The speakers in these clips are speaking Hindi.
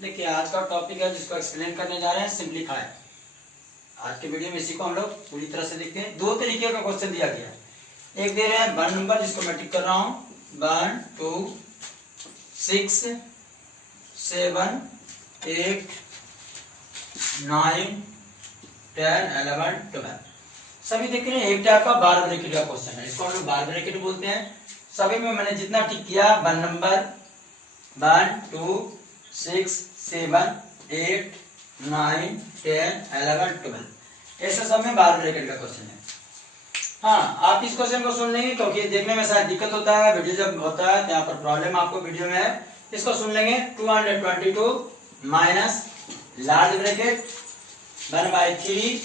देखिए आज का टॉपिक है जिसको एक्सप्लेन करने जा रहे हैं सिंप्लीफाई। आज के वीडियो में इसी को हम लोग पूरी तरह से देखते हैं। दो तरीके का क्वेश्चन दिया गया है। एक दे रहे हैं 1 नंबर जिसको मैं टिक कर रहा हूँ 1 2 6 7 8 9 10 11 12 सभी देख रहे हैं। एक टाइप का बार ब्रैकेट का क्वेश्चन है, इसको हम लोग बार ब्रैकेट बोलते हैं। सभी में मैंने जितना टिक किया 1 नंबर 1 2 6 7 8 9 10 11 12 ऐसे सब में बार ब्रैकेट का क्वेश्चन है। हाँ, आप इस क्वेश्चन को सुन लेंगे क्योंकि देखने में शायद दिक्कत होता है, वीडियो जब होता है तो यहाँ पर प्रॉब्लम आपको वीडियो में है। इसको सुन लेंगे 222 माइनस लार्ज ब्रैकेट 1/3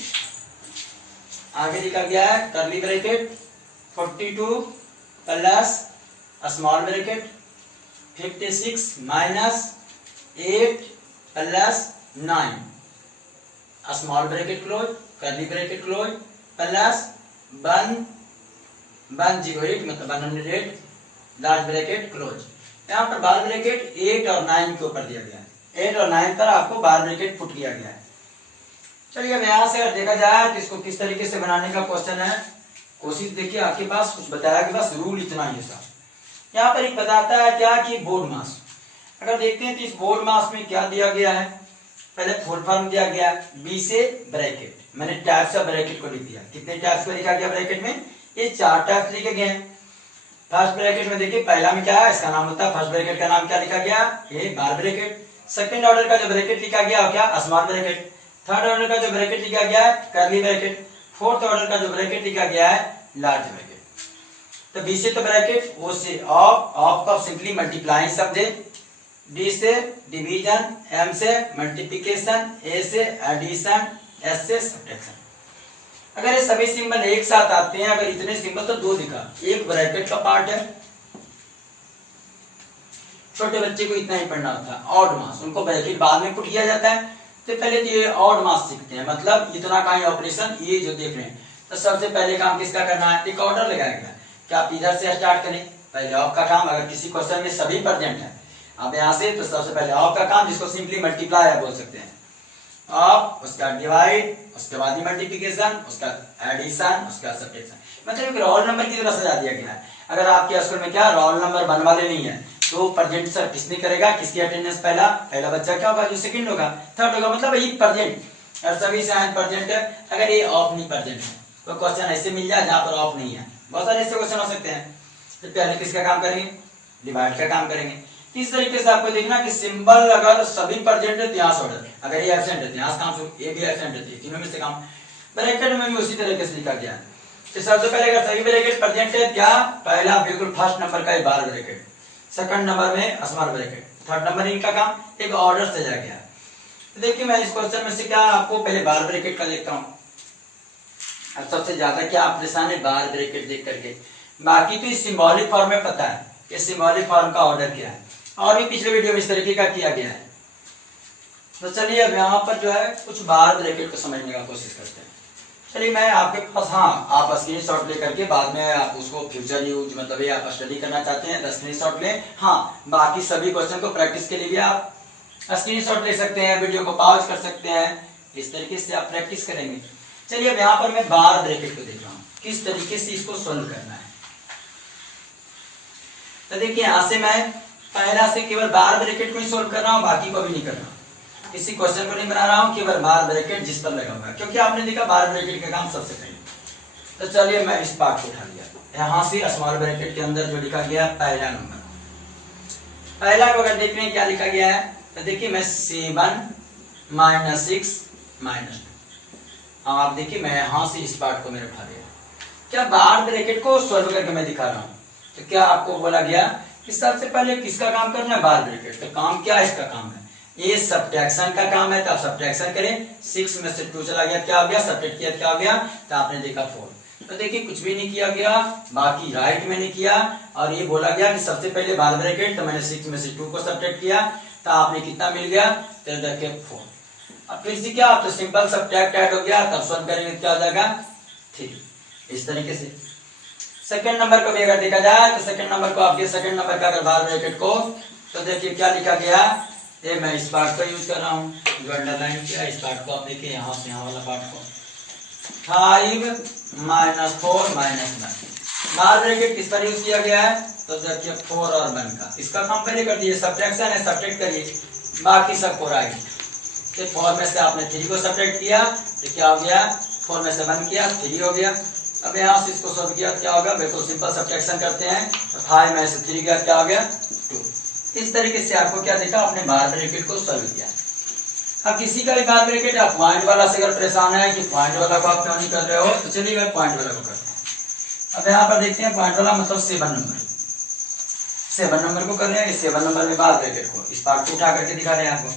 आगे लिखा गया है curly bracket 42 plus small bracket 56 minus 8 plus 9 small bracket close curly bracket close plus 108 मतलब 108 लार्ज ब्रैकेट क्लोज। यहाँ पर बार ब्रैकेट 8 और 9 के ऊपर दिया गया है। 8 और 9 पर आपको बार ब्रैकेट पुट किया गया है। चलिए अब यहाँ से अगर देखा जाए तो इसको किस तरीके से बनाने का क्वेश्चन है, कोशिश देखिए। आपके पास कुछ बताया कि बस रूल इतना ही था। यहाँ पर एक बताता है क्या कि बोर्ड मास। अगर देखते हैं तो इस बोर्ड मास में क्या दिया गया है, पहले फुल फॉर्म दिया गया बी से ब्रैकेट, मैंने टाइप्स ऑफ ब्रैकेट को लिख दिया। कितने टाइप्स को लिखा गया ब्रैकेट में, ये 4 टाइप्स लिखे गए हैं। फर्स्ट ब्रैकेट में देखिए पहला में क्या है, इसका नाम होता है फर्स्ट ब्रैकेट का नाम क्या लिखा गया, ये बार ब्रैकेट। सेकंड ऑर्डर का जो ब्रैकेट लिखा गया क्या, स्मॉल ब्रैकेट। थर्ड ऑर्डर का जो ब्रैकेट लिखा गया है कर्ली ब्रैकेट। फोर्थ ऑर्डर का जो ब्रैकेट लिखा गया है लार्ज ब्रैकेट। तो बी से तो ब्रैकेट, ओ से ऑफ का सिंपली मल्टीप्लाइंग शब्द है, डी से डिवीजन, एम से मल्टीप्लिकेशन, ए से एडिशन, एस से सब्ट्रैक्शन। अगर ये सभी सिंबल एक साथ आते हैं, अगर इतने सिंबल तो दो दिखा, एक ब्रैकेट का पार्ट है। छोटे बच्चे को इतना ही पढ़ना होता है, ऑड मास, उनको ब्रैकेट बाद में पुट किया जाता है। तो पहले तो ये ऑड मास सीखते हैं, मतलब इतना का ही ऑपरेशन ये जो देख रहे हैं। तो सबसे पहले काम किसका करना है, एक ऑर्डर लगाएगा कि आप इधर से स्टार्ट करें। पहले ऑफ का काम, अगर किसी क्वेश्चन में सभी प्रेजेंट है अब यहाँ से, तो सबसे पहले ऑफ का काम जिसको सिंपली मल्टीप्लाई बोल सकते हैं, ऑफ, उसका डिवाइड, उसके बाद मल्टीप्लिकेशन, उसका एडिशन, उसका सब्ट्रैक्शन। मतलब एक रोल नंबर की तरह सजा दिया गया है। अगर आपके स्कूल में क्या रोल नंबर बनने वाले नहीं है तो प्रेजेंट सर किसने करेगा, किसकी अटेंडेंस पहला बच्चा क्या होगा, जो सेकंड होगा, थर्ड होगा, मतलब ये प्रेजेंट और सभी साइन प्रेजेंट है। अगर ये ऑफ नहीं प्रेजेंट है तो क्वेश्चन ऐसे मिल जाए जहां पर ऑफ नहीं है। बहुत सारे ऐसे क्वेश्चन हो सकते हैं। तो पहले किसका काम करेंगे, डिवाइड का काम करेंगे। इस तरीके से आपको देखना कि सिंबल अगर सभी प्रेजेंट है तो यहाँ से ऑर्डर, अगर ये एब्सेंट है तो यहाँ से काम शुरू, ये भी एब्सेंट है तो तीनों में से काम। ब्रैकेट में भी उसी तरीके से लिखा गया है। तो सबसे पहले अगर सभी ब्रैकेट प्रेजेंट है, क्या पहला बिल्कुल फर्स्ट नंबर का बार ब्रैकेट, सेकंड नंबर में स्मॉल ब्रैकेट, थर्ड नंबर इनका काम एक ऑर्डर से जा गया। तो देखिए मैं इस क्वेश्चन में से क्या आपको पहले बार ब्रैकेट का लिखता हूँ। अब सबसे ज्यादा क्या परेशान है बार ब्रैकेट देख करके, बाकी तो इस सिंबॉलिक फॉर्म में पता है कि सिंबॉलिक फॉर्म का ऑर्डर क्या है, और भी पिछले वीडियो में इस तरीके का किया गया है। तो चलिए अब यहाँ पर जो है कुछ बार ब्रैकेट को समझने का कोशिश करते हैं। चलिए मैं आपके पास, हाँ आप स्क्रीनशॉट लेकर के बाद में आप उसको फ्यूचर यूज, मतलब ये आप स्टडी करना चाहते हैं तो स्क्रीनशॉट लें। हाँ, बाकी सभी क्वेश्चन को प्रैक्टिस के लिए भी आप स्क्रीनशॉट ले सकते हैं, वीडियो को पॉज कर सकते हैं, इस तरीके से आप प्रैक्टिस करेंगे। चलिए अब यहाँ पर मैं बार ब्रैकेट को देख रहा हूँ किस तरीके से इसको सोल्व करना है। तो देखिए यहाँ से मैं पहला से केवल बार ब्रैकेट को ही सोल्व कर रहा हूँ, बाकी को भी नहीं कर रहा हूँ, किसी क्वेश्चन को नहीं बना रहा हूँ, केवल बार ब्रैकेट जिस पर लगा हुआ है, क्योंकि आपने देखा बार ब्रैकेट का काम सबसे पहले। तो चलिए मैं इस पार्ट को उठा लिया, यहाँ से स्मॉल ब्रैकेट के अंदर जो लिखा गया पहला नंबर, पहला को अगर देख रहे हैं क्या लिखा गया है, तो देखिए मैं 7 माइनस 6 माइनस 2। आप देखिए मैं यहाँ से इस पार्ट को मेरे उठा लिया, क्या बार ब्रैकेट को सोल्व करके मैं दिखा रहा हूँ। तो क्या आपको बोला गया कि सबसे पहले किसका काम करना है, बार ब्रैकेट। तो काम क्या है, इसका काम है ये सब्ट्रैक्शन का काम है, तो आप सब्ट्रैक्शन करें। 6 में से 2 चला गया, क्या हो गया, सब्ट्रैक्ट किया क्या हो गया, तो आपने देखा 4। तो देखिए कुछ भी नहीं किया गया, बाकी राइट मैंने किया, और ये बोला गया कि सबसे पहले बार ब्रैकेट, तो मैंने 6 में से 2 को सब्ट्रैक्ट किया, तो आपने कितना मिल गया, तो देखिए 4। अब फिर से क्या, आप तो सिंपल सब्ट्रैक्ट ऐड हो गया, तब सॉल्व करेंगे क्या हो जाएगा 3। इस तरीके से सेकंड नंबर को भी अगर देखा जाए तो सेकंड नंबर को आपके सेकंड नंबर का अगर बार ब्रैकेट को, तो देखिए क्या लिखा गया ये मैं इस पार्ट का यूज कर रहा हूँ जो अंडरलाइन किया, इस पार्ट को आप देखिए यहाँ से यहाँ वाला पार्ट को 5 माइनस 4 माइनस 1 बार ब्रैकेट किस पर यूज किया गया है, तो देखिए 4 और 1 का, इसका काम पहले कर दिए, सब्ट्रैक्शन है सब्ट्रैक्ट करिए, बाकी सबको राइट। तो 4 में से आपने 3 को सब्ट्रैक्ट किया तो क्या हो गया, 4 में से 1 किया 3 हो गया। अब यहाँ से इसको सॉल्व किया क्या होगा, बिल्कुल सिंपल सब्ट्रैक्शन करते हैं, तो 5 में से 3 गया क्या हो गया 2। इस तरीके से आपको क्या देखा, अपने बार ब्रैकेट को सॉल्व किया। अब किसी का भी बार ब्रैकेट आप पॉइंट वाला से अगर परेशान है कि पॉइंट वाला को आप क्यों नहीं कर रहे हो, तो चलिए मैं पॉइंट वाला को करते हैं। अब यहाँ पर देखते हैं पॉइंट वाला मतलब 7 नंबर, 7 नंबर को कर रहे हैं, 7 नंबर में बार ब्रैकेट को इस पार्ट को उठा करके दिखा रहे हैं आपको,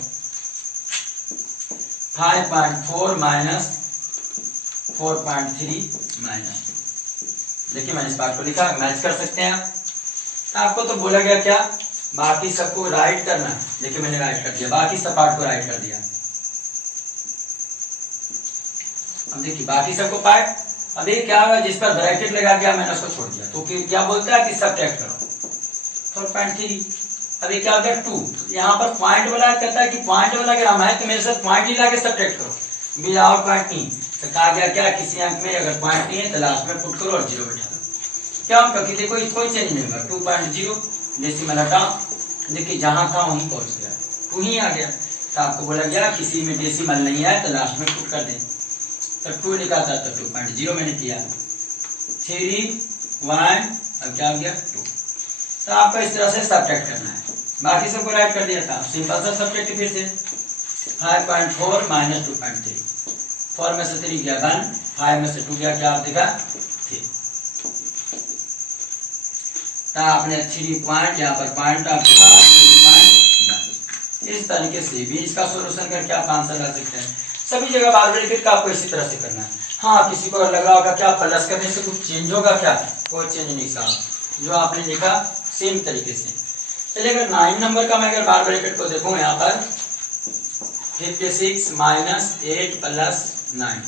5.4 माइनस 4.3 माइनस, देखिए मैंने इस पार्ट को लिखा, मैच कर सकते हैं आप। तो आपको तो बोला गया क्या, बाकी सबको राइट करना, देखिए मैंने राइट कर दिया, बाकी सब पार्ट को राइट कर दिया। अब देखिए बाकी सबको पार्ट, अब ये क्या हुआ, जिस पर ब्रैकेट लगा गया मैंने उसको छोड़ दिया, तो क्या बोलता है कि सब्ट्रैक्ट करो 4.3। अब ये क्या हो गया 2, यहाँ पर पॉइंट वाला कहता है कि पॉइंट वाला अगर हम है तो मेरे साथ पॉइंट ही ला के सब्ट्रैक्ट करो, विदाउट पॉइंट नहीं, तो कहा गया क्या, किसी अंक में अगर पॉइंट नहीं है तो लास्ट में पुट करो और 0 बैठा दो, क्या क्योंकि देखो कोई चेंज नहीं होगा, 2.0 डेसिमल हटाओ, देखिए जहां था वहीं पहुंच गया, 2 ही आ गया। तो आपको बोला गया किसी में डेसिमल नहीं है तो लास्ट में पुट कर दें, तो 2 लिखा था तो 2.0 मैंने किया, 3 1 अब क्या हो गया 2। तो आपको इस तरह से सब्ट्रैक्ट करना है, बाकी सबको राइट कर दिया था, सिंपल सा सब्ट्रैक्ट फिर से 5.4 माइनस 2.3, 4 में से 3 गया 1, 5 में से 2 गया क्या आप देखा 3। तो आपने 3 पॉइंट यहाँ पर पॉइंट आपके पास 3 पॉइंट, इस तरीके से भी इसका सोल्यूशन करके आप आंसर ला सकते हैं। सभी जगह बार ब्रैकेट का आपको इसी तरह से करना है। हाँ किसी को लग रहा होगा क्या प्लस करने से कुछ चेंज होगा क्या, कोई चेंज नहीं साहब, जो आपने लिखा सेम तरीके से। चलिए अगर 9 नंबर का मैं अगर बार ब्रैकेट को देखूं यहाँ पर 56 माइनस 8 प्लस 9,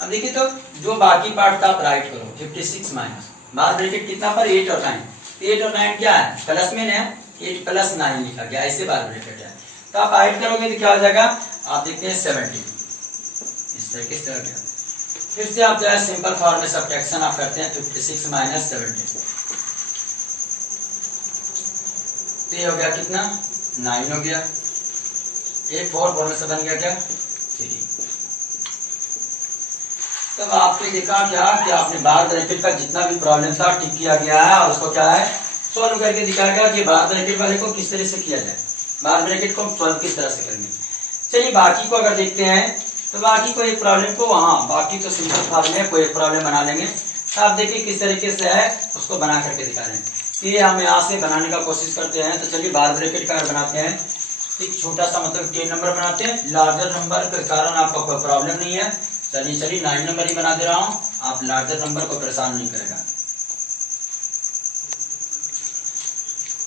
अब देखिए तो जो बाकी पार्ट था आप राइट करो, 56 माइनस बार ब्रैकेट कितना पर 8 और 9, 8 और 9 क्या है प्लस में है, 8 प्लस 9 लिखा गया, ऐसे बार ब्रैकेट है। तो आप ऐड करोगे तो क्या हो जाएगा, आप देखते हैं 70, इस तरीके से हो गया। फिर से आप जो है सिंपल फॉर्म में सब्ट्रैक्शन आप करते हैं, 56 माइनस 70, तो ये हो गया कितना 9 हो गया, 8 4 में से बन गया क्या 3। तब आपने देखा क्या कि आपने बार ब्रैकेट का जितना भी प्रॉब्लम था ठीक किया गया है, और उसको क्या है सॉल्व करके दिखाया गया कि बार ब्रैकेट वाले को किस तरह से किया जाए, बार ब्रैकेट को सॉल्व किस तरह से करेंगे। चलिए बाकी को अगर देखते हैं तो बाकी को एक प्रॉब्लम को, हाँ बाकी तो सिंपल फॉर्म में कोई एक प्रॉब्लम बना लेंगे। तो आप देखिए किस तरीके से है उसको बना करके दिखा रहे हैं, कि हम यहाँ से बनाने का कोशिश करते हैं। तो चलिए बार ब्रैकेट का बनाते हैं, एक छोटा सा मतलब 10 नंबर बनाते हैं, लार्जर नंबर के कारण आपको कोई प्रॉब्लम नहीं है। चलिए 9 नंबर ही बना दे रहा हूँ, आप लार्जर नंबर को परेशान नहीं करेगा।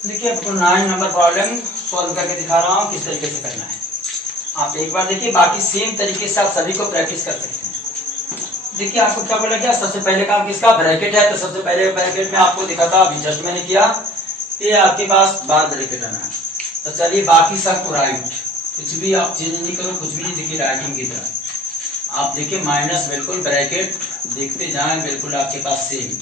देखिए आपको 9 नंबर प्रॉब्लम सॉल्व करके दिखा रहा हूँ किस तरीके से करना है। आप एक बार देखिए, बाकी सेम तरीके से आप सभी को प्रैक्टिस कर सकते हैं। देखिए आपको क्या बोला गया, सबसे पहले काम किसका ब्रैकेट है, तो सबसे पहले ब्रैकेट में आपको दिखा था, अभी जस्ट मैंने किया, ये आपके पास बार ब्रैकेट आना है। तो चलिए बाकी सबको राइट, कुछ भी आप चेंज नहीं करो, कुछ भी नहीं, देखिए राइटिंग की तरह आप देखिए माइनस बिल्कुल ब्रैकेट देखते जाएं, बिल्कुल आपके पास सेम।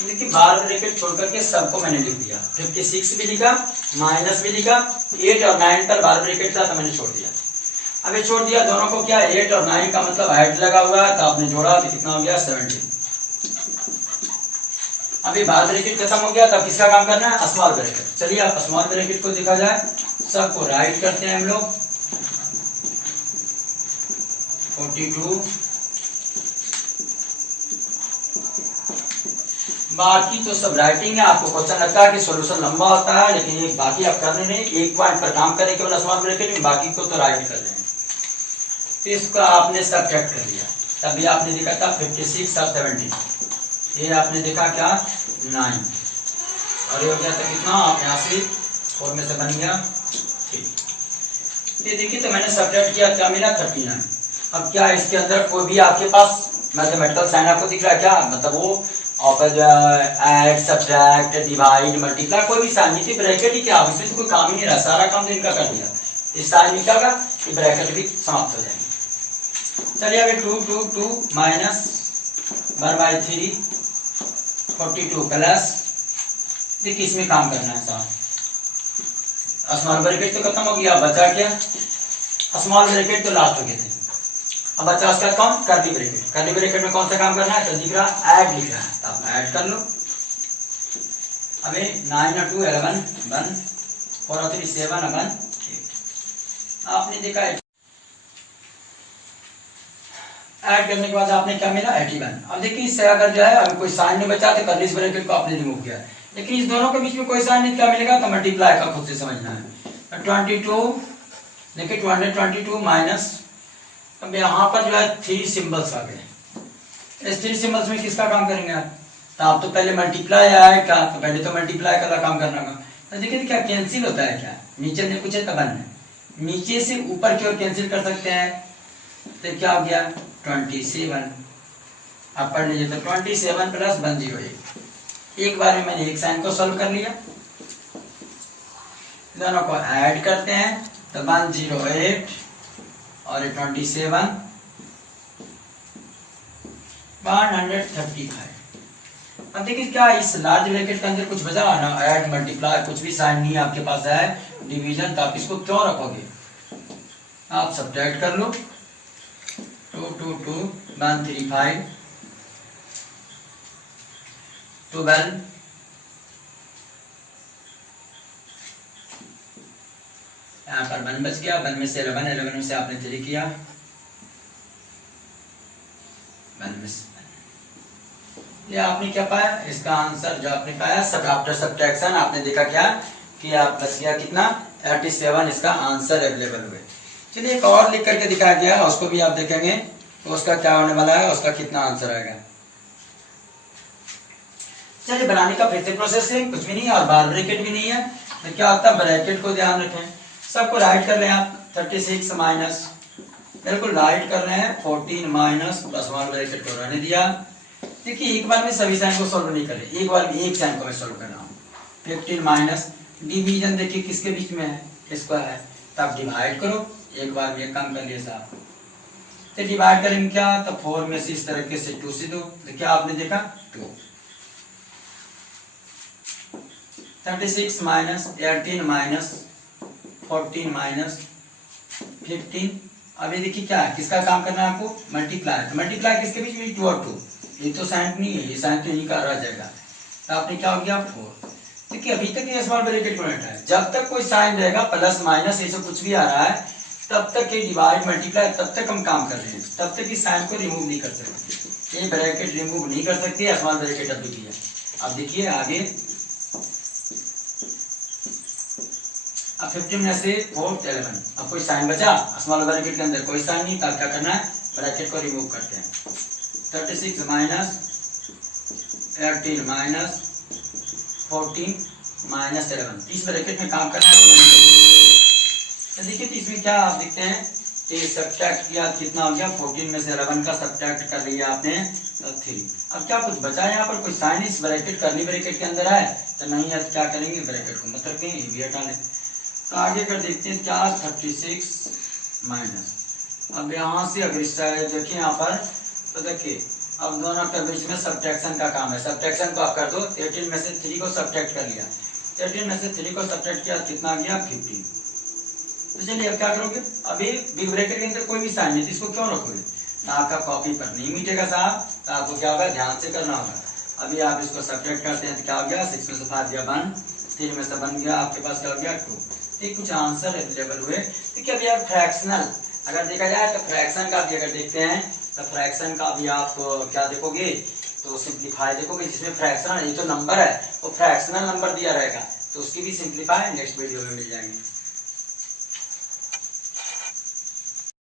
देखिए बार ब्रैकेट छोड़ करके सबको मैंने लिख दिया, 56 भी लिखा, माइनस भी लिखा, 8 और 9 पर बार ब्रैकेट था तो मैंने छोड़ दिया। अब ये छोड़ दिया, दोनों को क्या 8 और 9 का मतलब हेड लगा हुआ है, तो आपने जोड़ा तो कितना हो गया 70। अभी बार ब्रैकेट खत्म हो गया, तब किसका काम करना है, स्मॉल ब्रैकेट। चलिए आप स्मॉल ब्रैकेट को देखा जाए, सबको राइट करते हैं हम लोग, 42, बाकी तो सब राइटिंग है। आपको क्वेश्चन लगता है कि सॉल्यूशन लंबा होता है, लेकिन ये बाकी आप करने नहीं, एक पॉइंट पर काम करें केवल स्मॉल ब्रैकेट में, बाकी को तो राइट कर लें। तो इसका आपने सब्ट्रैक्ट कर दिया, तभी आपने देखा था 56 और 70, ये आपने देखा क्या 9, और ये हो गया था कितना, आप यहाँ से 4 में से बन गया 3। ये देखिए तो मैंने सब्ट्रैक्ट किया, क्या मिला 39। अब क्या इसके अंदर कोई भी आपके पास मैथमेटिकल साइन आपको दिख रहा है क्या, मतलब वो ऑपर जो ऐड सब्ट्रैक्ट डिवाइड मल्टीप्लाई कोई भी साइन नहीं थी, ब्रैकेट ही क्या, इसमें तो कोई काम ही नहीं रहा, सारा काम तो इनका कर दिया। इस साइन में क्या होगा कि ब्रैकेट भी समाप्त हो जाएंगे। चलिए अभी 2 2 2 माइनस 1/3 42 प्लस, देखिए इसमें काम करना है साहब। स्मॉल ब्रैकेट तो खत्म हो गया, बचा क्या, स्मॉल ब्रैकेट तो लास्ट हो गए थे, अब बचा उसका कौन, कर्ली ब्रैकेट। कर्ली ब्रैकेट में कौन सा काम करना है, तो दिख रहा ऐड लिख रहा है, तो आप ऐड कर लो। अभी 9 और 2 11 1 4 और 3 7 1 8 आपने देखा है। ऐड करने के बाद आपने क्या मिला 81। अब देखिए इससे अगर जो है अगर कोई साइन नहीं बचा तो कर्ली ब्रैकेट को आपने रिमूव किया, लेकिन इस दोनों के बीच में कोई साइन नहीं, क्या मिलेगा, तो मल्टीप्लाई का खुद से समझना है। 22 देखिए 222 माइनस, अब यहाँ पर जो है 3 सिंबल्स आ गए। इस 3 सिंबल्स में किसका काम करेंगे आप, तो आप तो पहले मल्टीप्लाई आए क्या, तो पहले तो मल्टीप्लाई का काम करना होगा। तो देखिए क्या कैंसिल होता है क्या, नीचे ने कुछ है तब नीचे से ऊपर की ओर कैंसिल कर सकते हैं, तो क्या हो गया 27। आप पढ़ लीजिए, तो 27 प्लस 108। एक बार में मैंने एक साइन को सॉल्व कर लिया, दोनों को ऐड करते हैं तो 108 और 27 135। अब देखिए क्या इस लार्ज ब्रैकेट के अंदर कुछ बचा ना, ऐड मल्टीप्लाई कुछ भी साइन नहीं आपके पास है, डिवीजन, तो आप इसको क्यों रखोगे, आप सब्ट्रैक्ट कर लो। 2 2 2 135 12 यहाँ पर 1 बच गया, 1 में से 11 में से आपने 3 किया, 1 में से ये आपने क्या पाया, इसका आंसर जो आपने पाया सब आफ्टर सब्ट्रैक्शन आपने देखा क्या कि आप बच गया कितना 87, इसका आंसर अवेलेबल हुए। चलिए एक और लिख करके दिखाया गया, उसको भी आप देखेंगे तो उसका क्या होने वाला है, उसका कितना आंसर आएगा। चलिए बनाने का फिर से प्रोसेस है, कुछ भी नहीं और बार ब्रैकेट भी नहीं है, तो क्या होता है ब्रैकेट को ध्यान रखें, सबको राइट कर रहे हैं आप 36 माइनस, बिल्कुल राइट कर रहे हैं 14 माइनस, स्मॉल ब्रैकेट को रहने दिया। देखिए एक बार में सभी साइन को सॉल्व नहीं कर रहे, एक बार में एक साइन को मैं सॉल्व कर रहा हूँ। 15 माइनस डिवीजन देखिए किसके बीच में है, इसका है, तो आप डिवाइड करो, एक बार में एक काम कर लिया साहब। तो डिवाइड करेंगे क्या, तो 4 में से इस तरीके से 2 से 2, तो क्या आपने देखा 2। 36 माइनस 18 माइनस 14 माइनस 15। अब ये देखिए क्या है, किसका काम करना है आपको, मल्टीप्लाई, तो मल्टीप्लाई किसके बीच में 2 और 2, ये तो साइन नहीं है, ये साइन तो यही का रह जाएगा, तो आपने क्या हो गया 4। देखिए अभी तक ये स्मॉल ब्रैकेट को बैठा है, जब तक कोई साइन रहेगा प्लस माइनस ये सब कुछ भी आ रहा है, तब तक ये डिवाइड मल्टीप्लाई तब तक हम काम कर रहे हैं, तब तक इस साइन को रिमूव नहीं कर सकते, ये ब्रैकेट रिमूव नहीं कर सकते, स्मॉल ब्रैकेट अब देखिए। अब देखिए आगे, अब 15 में से 4 11, अब कोई साइन बचा स्मॉल ब्रैकेट के अंदर, कोई साइन नहीं, तब क्या करना है ब्रैकेट को रिमूव करते हैं। 36 माइनस 18 माइनस 14 माइनस 11, इस ब्रैकेट में काम करना है। तो देखिए तो इसमें क्या आप देखते हैं, तो ये सब्ट्रैक्ट किया कितना हो गया, 14 में से 11 का सब्ट्रैक्ट कर लिया आपने तो 3। अब क्या कुछ बचा है यहाँ पर, कोई साइन इस ब्रैकेट कर्ली ब्रैकेट के अंदर है तो नहीं है, तो क्या करेंगे ब्रैकेट को मत रखेंगे, ये भी हटा लें। तो आगे कर देखते हैं क्या 36 माइनस, अब यहाँ से अगर इस देखिए यहाँ पर, तो देखिए अब दोनों के बीच में सब्ट्रैक्शन का काम है, सब्ट्रैक्शन को आप कर दो। 18 में से 3 को सब्ट्रैक्ट कर लिया, 18 में से 3 को सब्ट्रैक्ट किया कितना गया 15। तो चलिए अब क्या करोगे, अभी बिग ब्रैकेट के अंदर कोई भी साइन नहीं, इसको क्यों रखोगे, आपका कॉपी पर नहीं मिटेगा साहब, तो आपको क्या होगा ध्यान से करना होगा। अभी आप इसको सब्ट्रैक्ट करते हैं तो क्या हो गया, 6 में से 5 गया 1, 3 में से 1 गया, आपके पास क्या हो गया 2। ये कुछ आंसर अवेलेबल हुए। देखिए अभी यार फ्रैक्शनल अगर देखा जाए तो फ्रैक्शन का भी अगर देखते हैं तो फ्रैक्शन का भी आप क्या देखोगे, तो सिंप्लीफाई देखोगे, जिसमें फ्रैक्शनल ये जो नंबर है वो फ्रैक्शनल नंबर दिया रहेगा, तो उसकी भी सिंप्लीफाई नेक्स्ट वीडियो में मिल जाएंगे।